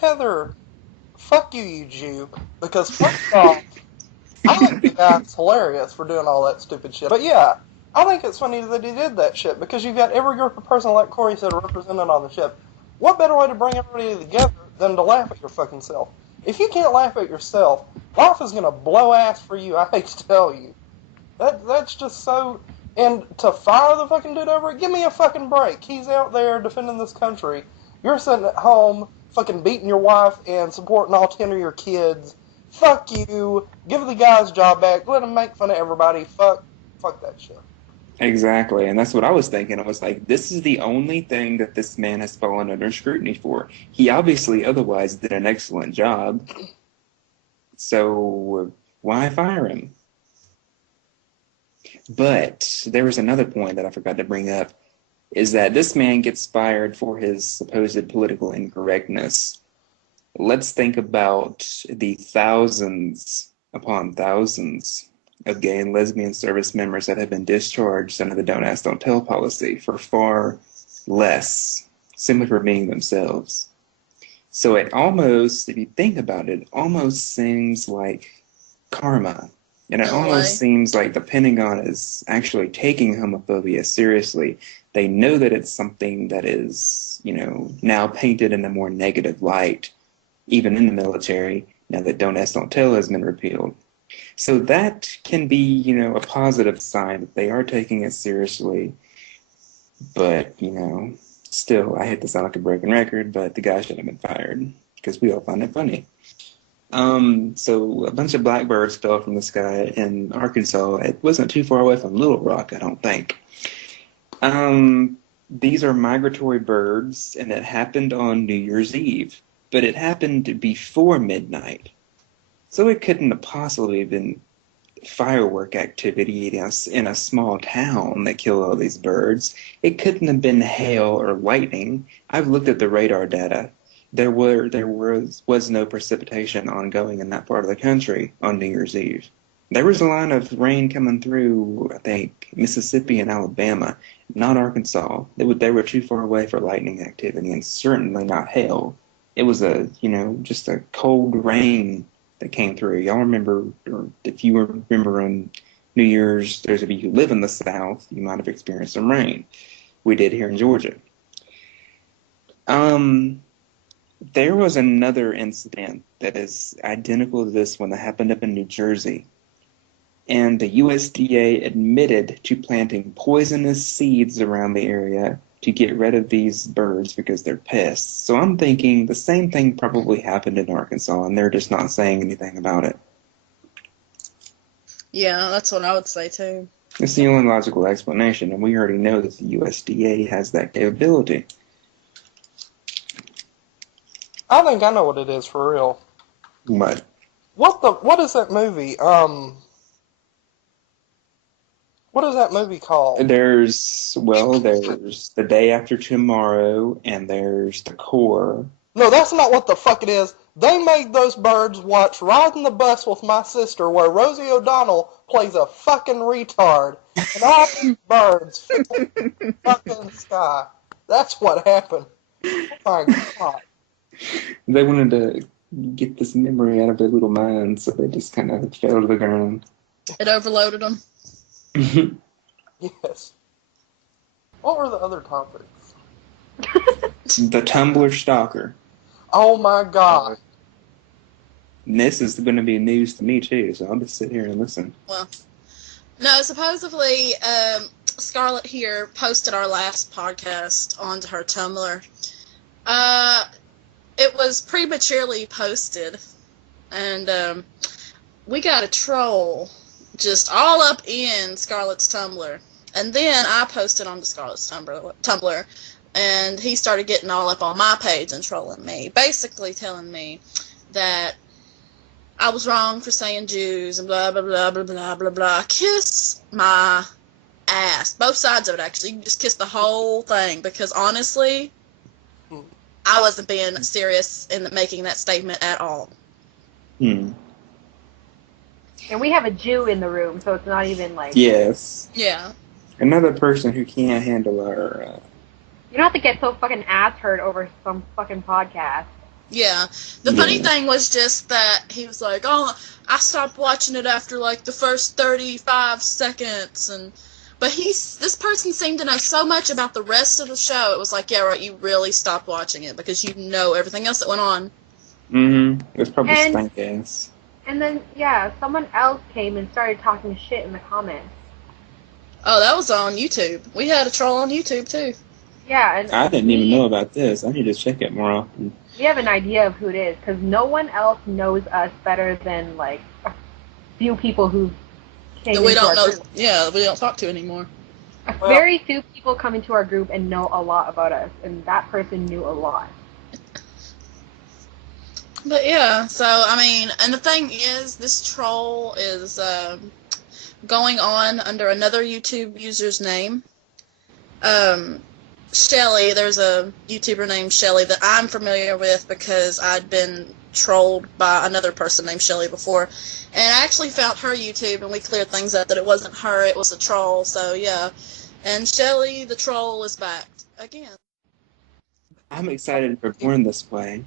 Heather, fuck you, you Jew. Because first off, I think the guy's hilarious for doing all that stupid shit. But yeah, I think it's funny that he did that shit because you've got every group of person, like Corey said, represented on the ship. What better way to bring everybody together than to laugh at your fucking self? If you can't laugh at yourself, life is gonna blow ass for you, I hate to tell you. That's just so... And to fire the fucking dude over it, give me a fucking break. He's out there defending this country. You're sitting at home fucking beating your wife and supporting all 10 of your kids. Fuck you. Give the guy's job back. Let him make fun of everybody. Fuck that shit. Exactly, and that's what I was thinking. I was like, this is the only thing that this man has fallen under scrutiny for. He obviously otherwise did an excellent job. So why fire him? But there was another point that I forgot to bring up, is that this man gets fired for his supposed political incorrectness. Let's think about the thousands upon thousands of gay and lesbian service members that have been discharged under the Don't Ask, Don't Tell policy for far less, simply for being themselves. So it almost, if you think about it, almost seems like karma. And it almost seems like the Pentagon is actually taking homophobia seriously. They know that it's something that is, now painted in a more negative light, even in the military, now that Don't Ask, Don't Tell has been repealed. So that can be, a positive sign that they are taking it seriously. But, still, I hate to sound like a broken record, but the guy should have been fired because we all find it funny. So a bunch of blackbirds fell from the sky in Arkansas. It wasn't too far away from Little Rock, I don't think. These are migratory birds, and it happened on New Year's Eve, but it happened before midnight. So it couldn't have possibly been firework activity in a small town that killed all these birds. It couldn't have been hail or lightning. I've looked at the radar data. There was no precipitation ongoing in that part of the country on New Year's Eve. There was a line of rain coming through, I think, Mississippi and Alabama, not Arkansas. They were too far away for lightning activity, and certainly not hail. It was just a cold rain that came through. Y'all remember, or if you remember on New Year's, those of you who live in the South, you might have experienced some rain. We did here in Georgia. There was another incident that is identical to this one that happened up in New Jersey. And the USDA admitted to planting poisonous seeds around the area to get rid of these birds because they're pests. So I'm thinking the same thing probably happened in Arkansas, and they're just not saying anything about it. Yeah, that's what I would say too. It's the only logical explanation, and we already know that the USDA has that capability. I think I know what it is for real. What? What is that movie? What is that movie called? There's The Day After Tomorrow, and there's The Core. No, that's not what the fuck it is. They made those birds watch Riding the Bus with My Sister, where Rosie O'Donnell plays a fucking retard, and all these birds fill the fucking sky. That's what happened. Oh my God. They wanted to get this memory out of their little minds, so they just kind of fell to the ground. It overloaded them. Yes. What were the other topics? The Tumblr stalker. Oh my God. And this is going to be news to me too, so I'll just sit here and listen. Well, no, supposedly Scarlett here posted our last podcast onto her Tumblr. It was prematurely posted, and we got a troll just all up in Scarlett's Tumblr. And then I posted onto Scarlett's Tumblr, and he started getting all up on my page and trolling me, basically telling me that I was wrong for saying Jews and blah, blah, blah, blah, blah, blah, blah. Kiss my ass. Both sides of it, actually. You can just kiss the whole thing, because honestly, I wasn't being serious in making that statement at all. Hmm. And we have a Jew in the room, so it's not even like... Yes. Yeah. Another person who can't handle our... You don't have to get so fucking ass hurt over some fucking podcast. Yeah. The funny thing was just that he was like, oh, I stopped watching it after, like, the first 35 seconds, but this person seemed to know so much about the rest of the show. It was like, yeah, right, you really stopped watching it because you know everything else that went on. Mm-hmm. It was probably stank ass. And then, yeah, someone else came and started talking shit in the comments. Oh, that was on YouTube. We had a troll on YouTube, too. Yeah, and I didn't even know about this. I need to check it more often. we have an idea of who it is, because no one else knows us better than, like, a few people who came That we into don't our know. group. Yeah, we don't talk to anymore. Very few people come into our group and know a lot about us, and that person knew a lot. But yeah, so, I mean, and the thing is, this troll is going on under another YouTube user's name. Shelly, there's a YouTuber named Shelly that I'm familiar with because I'd been trolled by another person named Shelly before. And I actually found her YouTube and we cleared things up that it wasn't her, it was a troll, so yeah. And Shelly, the troll, is back again. I'm excited for Born This Way.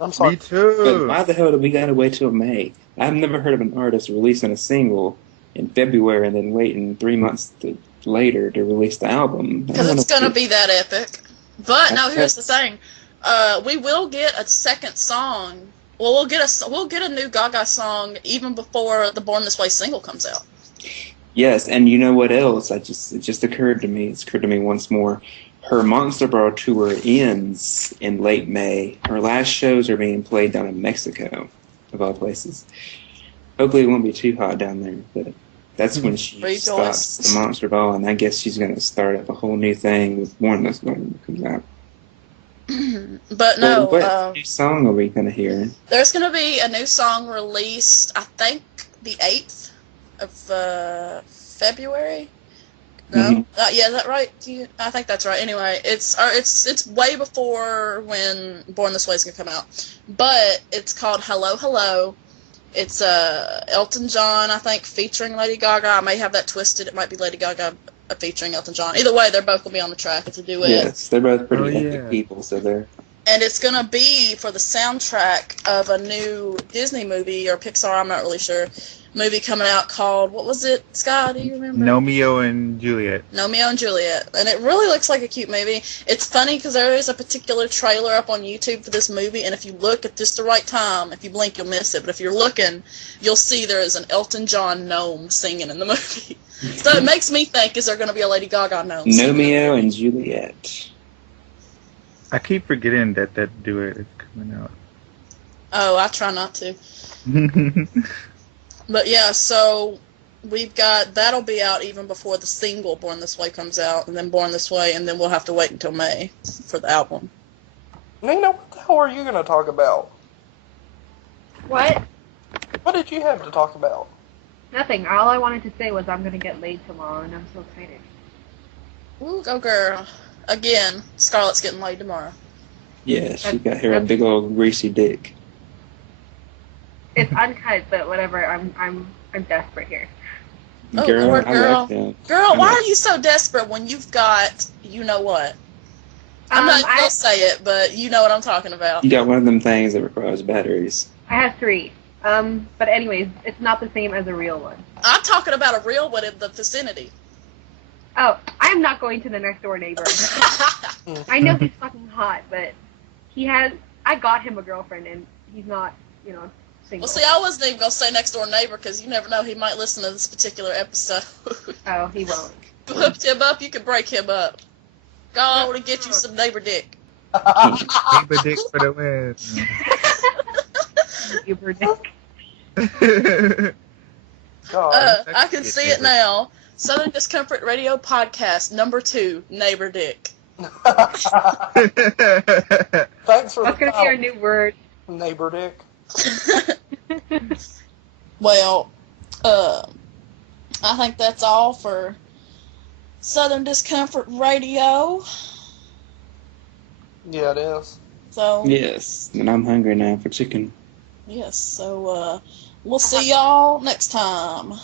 I'm sorry. Me too. But why the hell do we gotta wait till May? I've never heard of an artist releasing a single in February and then waiting 3 months later to release the album. Because it's going to be that epic. But, no, here's the thing. We will get a second song. Well, we'll get a new Gaga song even before the Born This Way single comes out. Yes, and you know what else? It just occurred to me. It's occurred to me once more. Her Monster Ball tour ends in late May. Her last shows are being played down in Mexico, of all places. Hopefully it won't be too hot down there, but that's when she stops the Monster Ball, and I guess she's going to start up a whole new thing with Born This Way when it comes out. But no, what new song are we going to hear? There's going to be a new song released, I think, the 8th of February. No, Mm-hmm. yeah, is that right? I think that's right. Anyway, it's way before when Born This Way is gonna come out, but it's called Hello Hello. It's Elton John, I think, featuring Lady Gaga. I may have that twisted. It might be Lady Gaga featuring Elton John. Either way, they're both gonna be on the track. It's a duet. Yes, they're both pretty epic people, so they're. And it's gonna be for the soundtrack of a new Disney movie or Pixar. I'm not really sure. Movie coming out called, what was it, Scott? Do you remember? Romeo and Juliet. Romeo and Juliet. And it really looks like a cute movie. It's funny because there is a particular trailer up on YouTube for this movie, and if you look at just the right time, if you blink, you'll miss it. But if you're looking, you'll see there is an Elton John gnome singing in the movie. So it makes me think, is there going to be a Lady Gaga gnome Romeo and Juliet. I keep forgetting that duet is coming out. Oh, I try not to. But yeah, so we've got, that'll be out even before the single Born This Way comes out, and then Born This Way, and then we'll have to wait until May for the album. Nina, what the hell are you going to talk about? What? What did you have to talk about? Nothing. All I wanted to say was I'm going to get laid tomorrow, and I'm so excited. Ooh, go girl. Again, Scarlett's getting laid tomorrow. Yeah, she got her a big old greasy dick. It's uncut, but whatever. I'm desperate here. Oh, Girl, Lord, I girl. like that. Girl, why are you so desperate when you've got, you know what? I'm not going to say it, but you know what I'm talking about. You got one of them things that requires batteries. I have 3. But anyways, it's not the same as a real one. I'm talking about a real one in the vicinity. Oh, I am not going to the next door neighbor. I know he's fucking hot, but I got him a girlfriend, and he's not, single. Well, see, I wasn't even going to say next door neighbor, because you never know, he might listen to this particular episode. Oh, he won't. You hooked him up, you can break him up. Go on and get you some neighbor dick. Neighbor dick for the win. Neighbor dick. God. I can see it now. Southern Discomfort Radio Podcast, number 2, Neighbor Dick. Thanks for That's going to be our new word. Neighbor dick. Well, I think that's all for Southern Discomfort Radio. Yeah, it is. So Yes, and I'm hungry now for chicken. yes, so we'll see y'all next time.